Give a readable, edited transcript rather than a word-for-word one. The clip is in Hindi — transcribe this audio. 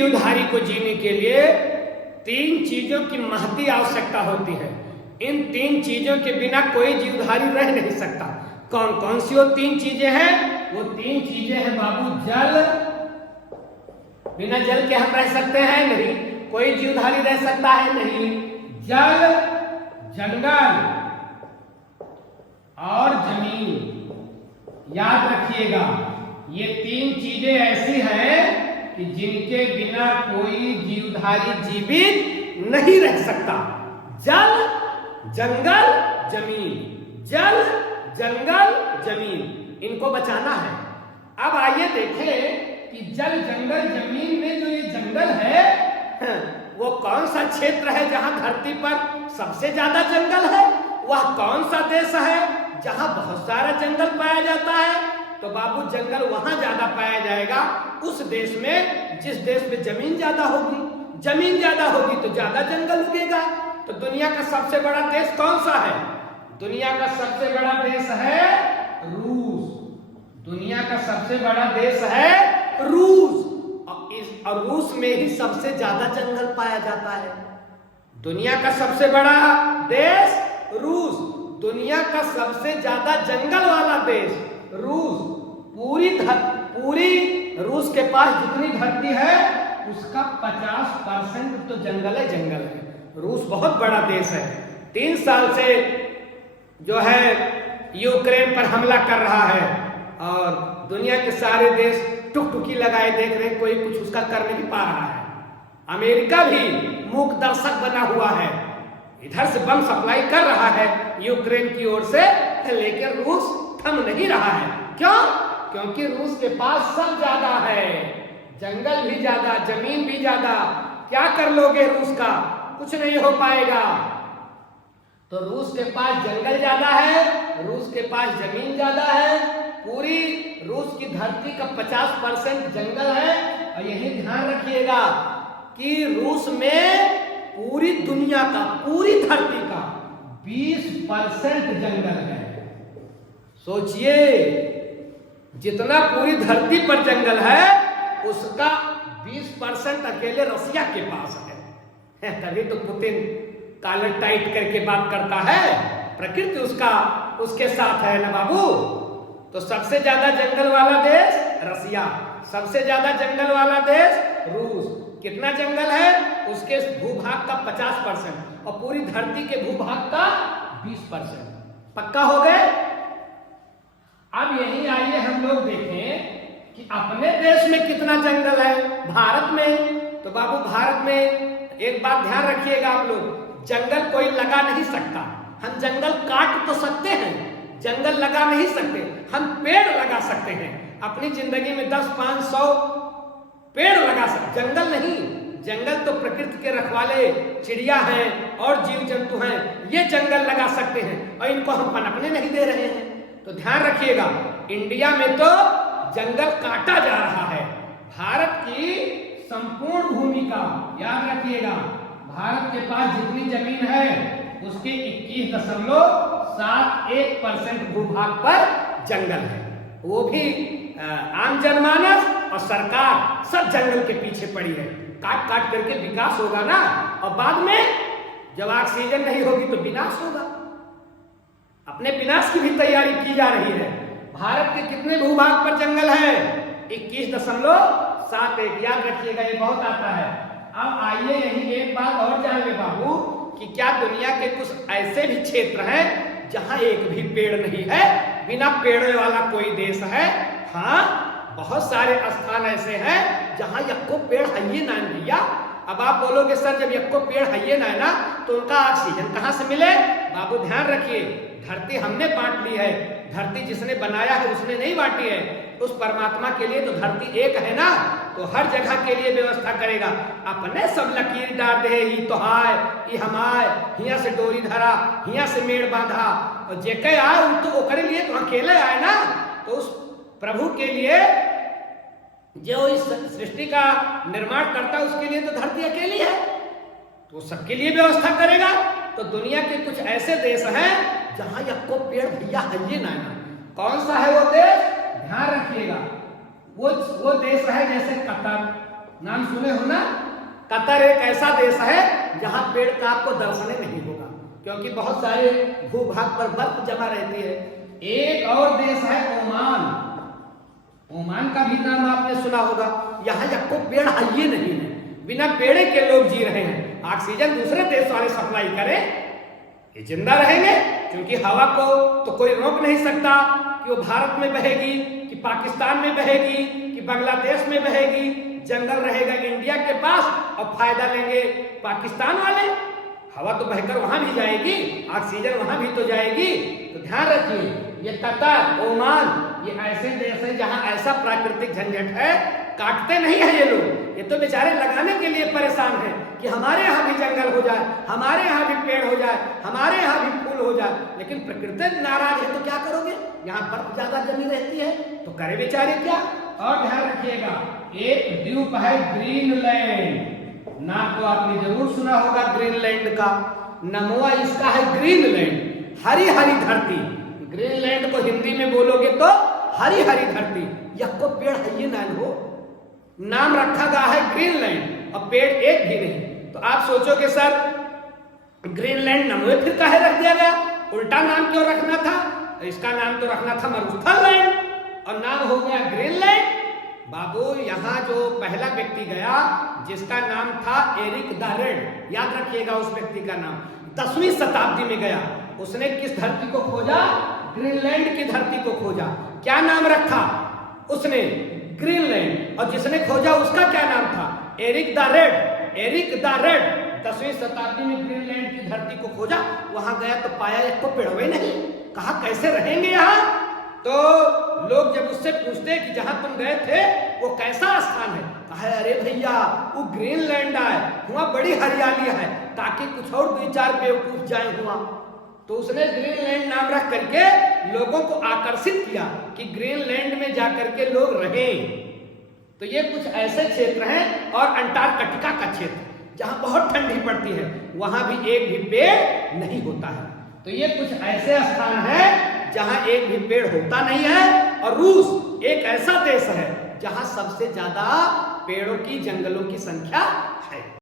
जीवधारी को जीने के लिए 3 चीजों की महती आवश्यकता होती है। इन 3 चीजों के बिना कोई जीवधारी रह नहीं सकता। कौन कौन सी वो 3 चीजें हैं? वो 3 चीजें हैं बाबू, जल, बिना जल के हम रह सकते हैं नहीं, कोई जीवधारी रह सकता है नहीं। जल, जंगल और जमीन। याद रखिएगा, ये 3 चीजें ऐसी हैं कि जिनके बिना कोई जीवधारी जीवित नहीं रह सकता। जल, जंगल, जमीन, जल, जंगल, जमीन, इनको बचाना है। अब आइए देखें कि जल, जंगल, जमीन में जो ये जंगल है, वो कौन सा क्षेत्र है जहां धरती पर सबसे ज्यादा जंगल है? वह कौन सा देश है जहां बहुत सारा जंगल पाया जाता है? तो बाबू जंगल वहां ज्यादा पाया जाएगा उस देश में जिस देश में जमीन ज्यादा होगी। जमीन ज्यादा होगी तो ज्यादा जंगल उगेगा। तो दुनिया का सबसे बड़ा देश कौन सा है? दुनिया का सबसे बड़ा देश है रूस। दुनिया का सबसे बड़ा देश है रूस, और रूस में ही सबसे ज्यादा जंगल पाया जाता है। दुनिया का सबसे बड़ा देश रूस, दुनिया का सबसे ज्यादा जंगल वाला देश रूस। पूरी रूस के पास जितनी धरती है उसका 50% तो जंगल है, जंगल है। रूस बहुत बड़ा देश है। 3 साल से जो है यूक्रेन पर हमला कर रहा है और दुनिया के सारे देश टुकटुकी लगाए देख रहे हैं, कोई कुछ उसका कर नहीं पा रहा है। अमेरिका भी मूक दर्शक बना हुआ है, इधर से बम सप्लाई कर रहा है यूक्रेन की ओर से, लेकिन रूस थम नहीं रहा है। क्यों? क्योंकि रूस के पास सब ज्यादा है, जंगल भी ज्यादा, जमीन भी ज्यादा। क्या कर लोगे रूस का? कुछ नहीं हो पाएगा। तो रूस के पास जंगल ज्यादा है, रूस के पास जमीन ज्यादा है। पूरी रूस की धरती का 50% जंगल है। और यही ध्यान रखिएगा कि रूस में पूरी दुनिया का, पूरी धरती का 20% जंगल है। सोचिए, जितना पूरी धरती पर जंगल है उसका 20% अकेले रसिया के पास है। तभी तो पुतिन कॉलर टाइट करके बात करता है। प्रकृति उसके साथ है ना बाबू। तो सबसे ज्यादा जंगल वाला देश रसिया, सबसे ज्यादा जंगल वाला देश रूस। कितना जंगल है? उसके भूभाग का 50% और पूरी धरती के भूभाग का 20%। पक्का हो गए? अब यही आइए हम लोग देखें कि अपने देश में कितना जंगल है, भारत में। तो बाबू भारत में एक बात ध्यान रखिएगा आप लोग, जंगल कोई लगा नहीं सकता। हम जंगल काट तो सकते हैं, जंगल लगा नहीं सकते। हम पेड़ लगा सकते हैं। अपनी जिंदगी में 10-500 पेड़ लगा सकते, जंगल नहीं। जंगल तो प्रकृति के रखवाले चिड़िया हैं और जीव जंतु हैं, ये जंगल लगा सकते हैं और इनको हम पनपने नहीं दे रहे हैं। तो ध्यान रखिएगा, इंडिया में तो जंगल काटा जा रहा है। भारत की संपूर्ण भूमि का याद रखिएगा, भारत के पास जितनी जमीन है उसके 21.71% भूभाग पर जंगल है। वो भी आम जनमानस और सरकार सब जंगल के पीछे पड़ी है। काट काट करके विकास होगा ना, और बाद में जब ऑक्सीजन नहीं होगी तो विनाश होगा। अपने विनाश की भी तैयारी की जा रही है। भारत के कितने भूभाग पर जंगल है? 21.71। याद रखिएगा, ये बहुत आता है। अब आइए यही एक बात और जान ले बाबू कि क्या दुनिया के कुछ ऐसे भी क्षेत्र हैं जहां एक भी पेड़ नहीं है, बिना पेड़ वाला कोई देश है? हाँ, बहुत सारे स्थान ऐसे हैं जहां यक्को पेड़ है ही ना भैया। अब आप बोलोगे सर जब यक्को पेड़ है ही ना तो उनका ऑक्सीजन कहां से मिले? बाबू ध्यान रखिए, धरती हमने बांट ली है, धरती जिसने बनाया है उसने नहीं बांटी है। उस परमात्मा के लिए तो धरती एक है ना, तो हर जगह के लिए व्यवस्था करेगा। अपने सब लकीर डाल दे, ही तो हाय, ही हमाय, हिया से डोरी धरा, हिया से मेड़ बांधा, और जेके आए तो ओकरे लिए तो अकेले आए ना। तो उस प्रभु के लिए जो इस सृष्टि का निर्माण करता है उसके लिए तो धरती अकेली है, तो सबके लिए व्यवस्था करेगा। तो दुनिया के कुछ ऐसे देश हैं जहां यक्को पेड़ भैया है ये ना। कौन सा है वो देश? ध्यान रखिएगा, वो देश है जैसे कतर, नाम सुने हो ना? कतर एक ऐसा देश है जहां पेड़ का आपको दर्शन नहीं होगा, क्योंकि बहुत सारे भूभाग पर बर्फ जमा रहती है। एक और देश है ओमान। ओमान का भी नाम आपने सुना होगा। यहाँ को पेड़ है ही नहीं है, बिना पेड़े के लोग जी रहे हैं। ऑक्सीजन दूसरे देश वाले सप्लाई करें, ये जिंदा रहेंगे, क्योंकि हवा को तो कोई रोक नहीं सकता कि वो भारत में बहेगी, कि पाकिस्तान में बहेगी, कि बांग्लादेश में बहेगी। जंगल रहेगा इंडिया के पास और फायदा लेंगे पाकिस्तान वाले। हवा तो बहकर वहां भी जाएगी, ऑक्सीजन वहां भी तो जाएगी। तो ध्यान रखिए, ये कतर, ओमान, ये ऐसे देश है जहां ऐसा प्राकृतिक झंझट है, काटते नहीं है ये लोग। ये तो बेचारे लगाने के लिए परेशान हैं कि हमारे यहाँ भी जंगल हो जाए, हमारे यहाँ भी पेड़ हो जाए, हमारे यहाँ भी फूल हो जाए। लेकिन प्रकृति नाराज है तो क्या करोगे? यहाँ बर्फ ज्यादा जमी रहती है तो करे बेचारे क्या। और ध्यान रखिएगा, एक द्वीप है ग्रीनलैंड। नाम तो आपने जरूर सुना होगा ग्रीनलैंड का। नमवा इसका है ग्रीनलैंड, हरी हरी धरती। ग्रीनलैंड को हिंदी में बोलोगे तो हरी हरी धरती। यह को पेड़ है ये ना हो, नाम रखा गया है ग्रीनलैंड और पेड़ एक भी नहीं। तो आप सोचोगे सर ग्रीनलैंड नमवे फिर काहे रख दिया गया, उल्टा नाम क्यों रखना था? इसका नाम तो रखना था मरुस्थललैंड और नाम हो गया ग्रीनलैंड। बाबू यहाँ जो पहला व्यक्ति गया जिसका नाम था एरिक द रेड, याद रखिएगा उस व्यक्ति का नाम, 10वीं शताब्दी में गया। उसने किस धरती को खोजा? ग्रीनलैंड की धरती को खोजा। क्या नाम रखा उसने? ग्रीनलैंड। और जिसने खोजा उसका क्या नाम था? Eric the Red. Eric the Red 10वीं शताब्दी में ग्रीनलैंड की धरती को खोजा। वहां गया तो पाया एक को पेड़वे नहीं। कहा कैसे रहेंगे यहाँ? तो लोग जब उससे पूछते कि जहां तुम गए थे वो कैसा स्थान है, कहा अरे भैया वो ग्रीनलैंड है, वहां बड़ी हरियाली है, ताकि कुछ और 2-4 बेवकूफ जाए हुआ। तो उसने ग्रीनलैंड नाम रख करके लोगों को आकर्षित किया कि ग्रीनलैंड में जाकर के लोग रहें। तो ये कुछ ऐसे क्षेत्र हैं, और अंटार्कटिका का क्षेत्र जहां बहुत ठंडी पड़ती है, वहां भी एक भी पेड़ नहीं होता है। तो ये कुछ ऐसे स्थान है जहां एक भी पेड़ होता नहीं है। और रूस एक ऐसा देश है जहां सबसे ज्यादा पेड़ों की, जंगलों की संख्या है।